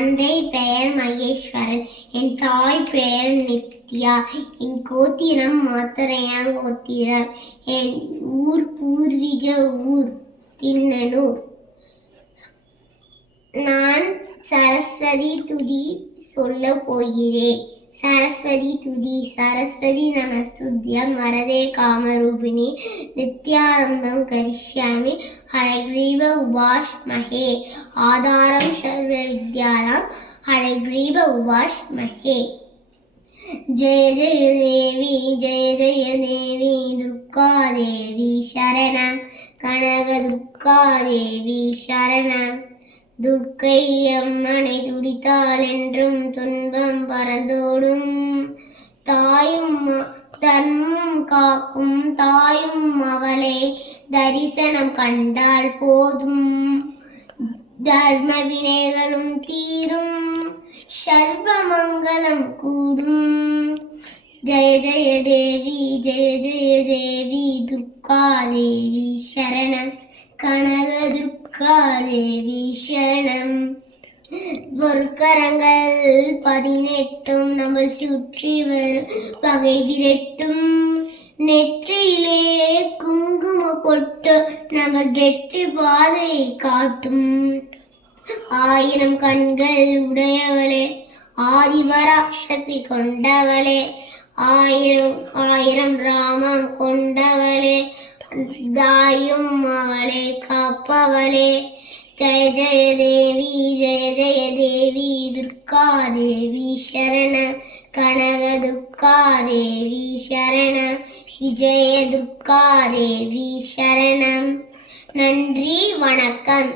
தந்தை பெயர் மகேஸ்வரன், என் தாய் பெயர் நித்யா. என் கோத்திரம் மாத்தரையா கோத்திரம். என் ஊர் பூர்வீக ஊர் திண்ணனூர். நான் சரஸ்வதி துதி சொல்ல போகிறேன். சரஸ்வதி துதி. சரஸ்வதி நமஸ்துத்யம் வரதே காமரூபிணி நித்யானந்தம் கரிஷ்யாமி ஹயக்ரீவ உபாஷ்மஹே ஆதாரம் சர்வ வித்யானாம் ஹயக்ரீவ உபாஷ்மஹே. ஜெய ஜெய தேவி ஜெய ஜெய தேவி துர்கா தேவி சரணம். கனக துர்கா தேவி சரணம். துர்க்கை அம்மனை துடித்தாள் என்றும் துன்பம் பறந்தோடும். தாயும் தர்மம் காக்கும் தாயும் அவளை தரிசனம் கண்டால் போதும். தர்ம வினைகளும் தீரும், சர்வ மங்களம் கூடும். ஜெய ஜெய தேவி ஜெய ஜெய தேவி துர்கா தேவி சரணம். கனக துர்கா தேவி சரணம். பொற்கரங்கள் 18 நம்ம சுற்றி வரும் பகை விரட்டும். நெற்றியிலே குங்கும பொட்டு நம்ம வெற்றி பாதையை காட்டும். 1000 கண்கள் உடையவளே ஆதிபராசக்தி கொண்டவளே. 1000 ராமம் கொண்டவளே தாயும் அவளை காப்பவளே. ஜெய ஜெய தேவி ஜெய ஜெய தேவி துர்கா தேவி சரணம். கனக துர்கா தேவி சரணம். விஜய துர்கா தேவி சரணம். நன்றி, வணக்கம்.